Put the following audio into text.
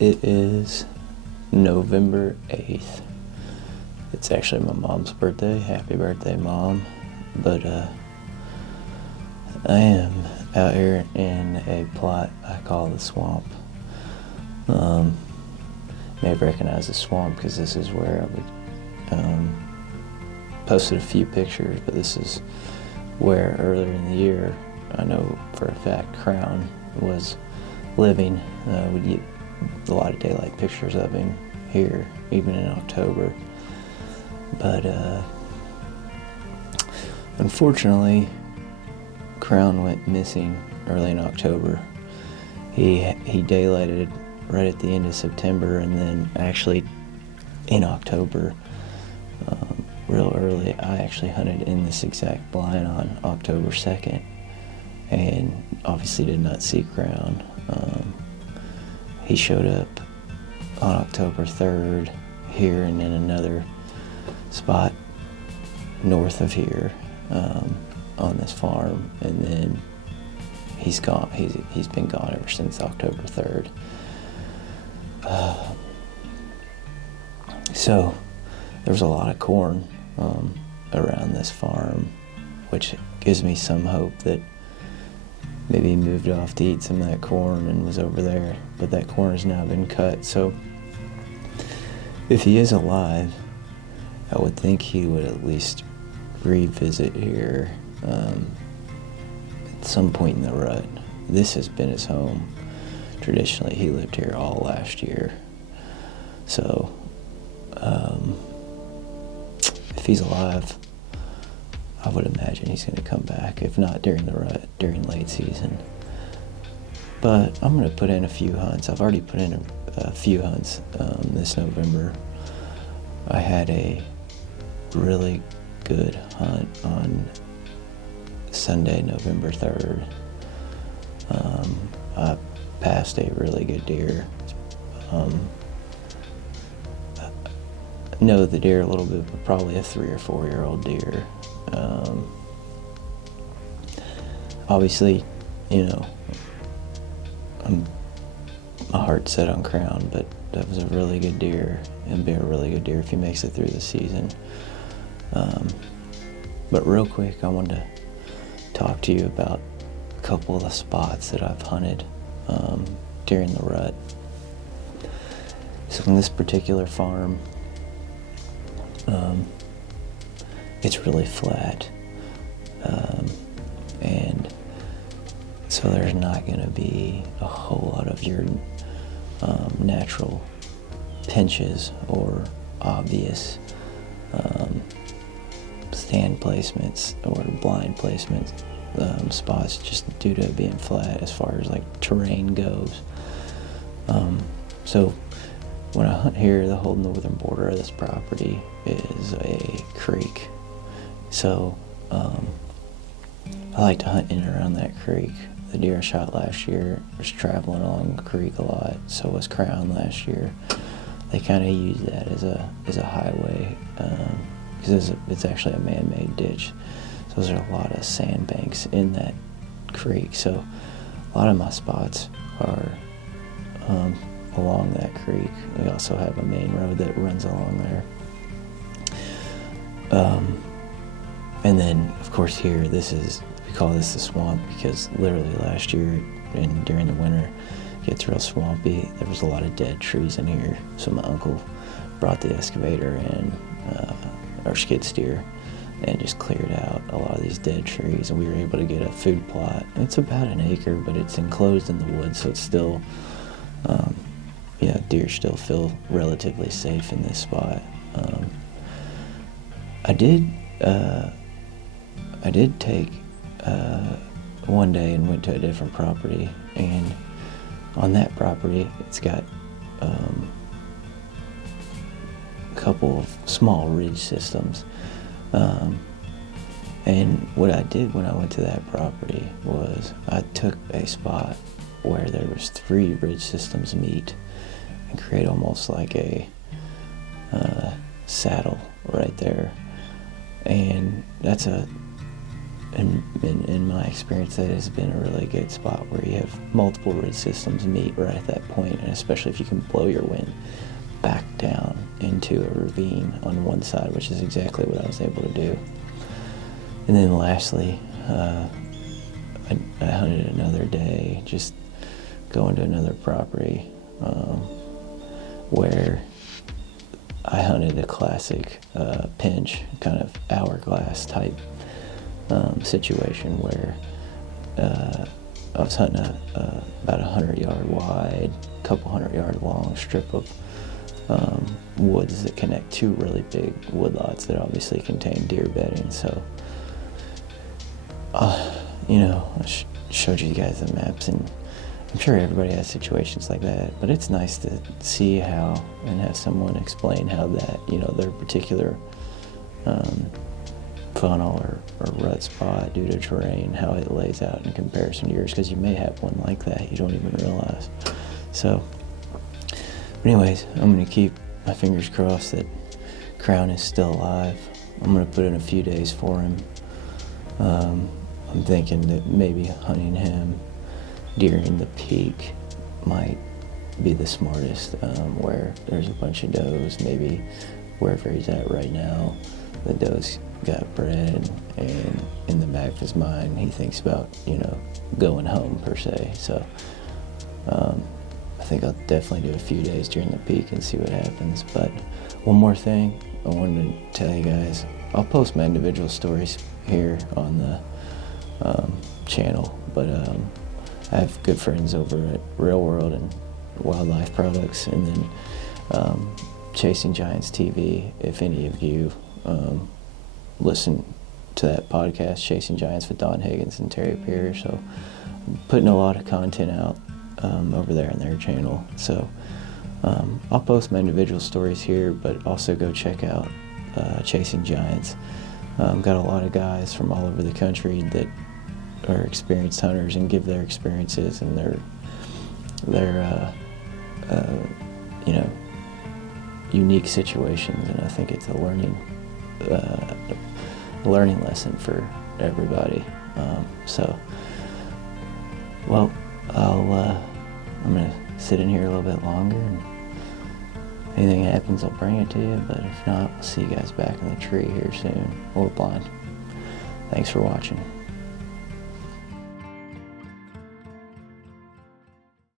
It is November 8th. It's actually my mom's birthday. Happy birthday, Mom. But I am out here in a plot I call the swamp. You may have recognized the swamp because this is where I would posted a few pictures, but this is where earlier in the year, I know for a fact, Crown was living. We'd get a lot of daylight pictures of him here, even in October. But unfortunately, Crown went missing early in October. He daylighted right at the end of September, and then actually in October, real early, I actually hunted in this exact blind on October 2nd, and obviously did not see Crown. He showed up on October 3rd here and in another spot north of here on this farm, and then he's gone. He's been gone ever since October 3rd. So there was a lot of corn around this farm, which gives me some hope that maybe he moved off to eat some of that corn and was over there, but that corn has now been cut. So if he is alive, I would think he would at least revisit here at some point in the rut. This has been his home. Traditionally, he lived here all last year. So if he's alive, I would imagine he's going to come back, if not during the rut, during late season. But I'm going to put in a few hunts. I've already put in a few hunts this November. I had a really good hunt on Sunday, November 3rd. I passed a really good deer. Know the deer a little bit, but probably a 3 or 4 year old deer. Obviously, my heart's set on Crown, but that was a really good deer, and be a really good deer if he makes it through the season. But real quick, I wanted to talk to you about a couple of the spots that I've hunted during the rut. So on this particular farm, it's really flat, and so there's not going to be a whole lot of your natural pinches or obvious stand placements or blind placements spots, just due to it being flat as far as like terrain goes. So when I hunt here, the whole northern border of this property is a creek. So I like to hunt in and around that creek. The deer I shot last year was traveling along the creek a lot. So was Crown last year. They kind of use that as a highway because it's actually a man-made ditch. So there's a lot of sandbanks in that creek. So a lot of my spots are along that creek. We also have a main road that runs along there. And then, of course, here, we call this the swamp because literally last year and during the winter, it gets real swampy. There was a lot of dead trees in here. So my uncle brought the excavator in, or skid steer, and just cleared out a lot of these dead trees, and we were able to get a food plot. It's about an acre, but it's enclosed in the woods, so it's still, deer still feel relatively safe in this spot. I did take one day and went to a different property, and on that property it's got a couple of small ridge systems. And what I did when I went to that property was I took a spot where there was 3 ridge systems meet and create almost like a saddle right there. And that's in my experience, that has been a really good spot where you have multiple root systems meet right at that point, and especially if you can blow your wind back down into a ravine on one side, which is exactly what I was able to do. And then lastly, I hunted another day, just going to another property where I hunted a classic pinch, kind of hourglass type situation where I was hunting about 100-yard wide, couple 100-yard long strip of woods that connect two really big woodlots that obviously contain deer bedding. So, I showed you guys the maps, and I'm sure everybody has situations like that, but it's nice to see how and have someone explain how that, their particular funnel or rut spot due to terrain, how it lays out in comparison to yours, because you may have one like that you don't even realize. So, but anyways, I'm going to keep my fingers crossed that Crown is still alive. I'm going to put in a few days for him. I'm thinking that maybe hunting him during the peak might be the smartest, where there's a bunch of does, maybe wherever he's at right now, the does got bred, and in the back of his mind he thinks about going home per se. So I think I'll definitely do a few days during the peak and see what happens. But one more thing I wanted to tell you guys, I'll post my individual stories here on the channel, but I have good friends over at Real World and Wildlife Products, and then Chasing Giants TV. If any of you listen to that podcast, Chasing Giants with Don Higgins and Terry Pierce, so I'm putting a lot of content out over there on their channel. So I'll post my individual stories here, but also go check out Chasing Giants. Got a lot of guys from all over the country that are experienced hunters and give their experiences and their unique situations, and I think it's a learning lesson for everybody. I'm gonna sit in here a little bit longer, and if anything happens, I'll bring it to you, but if not, we'll see you guys back in the tree here soon, or blind. Thanks for watching.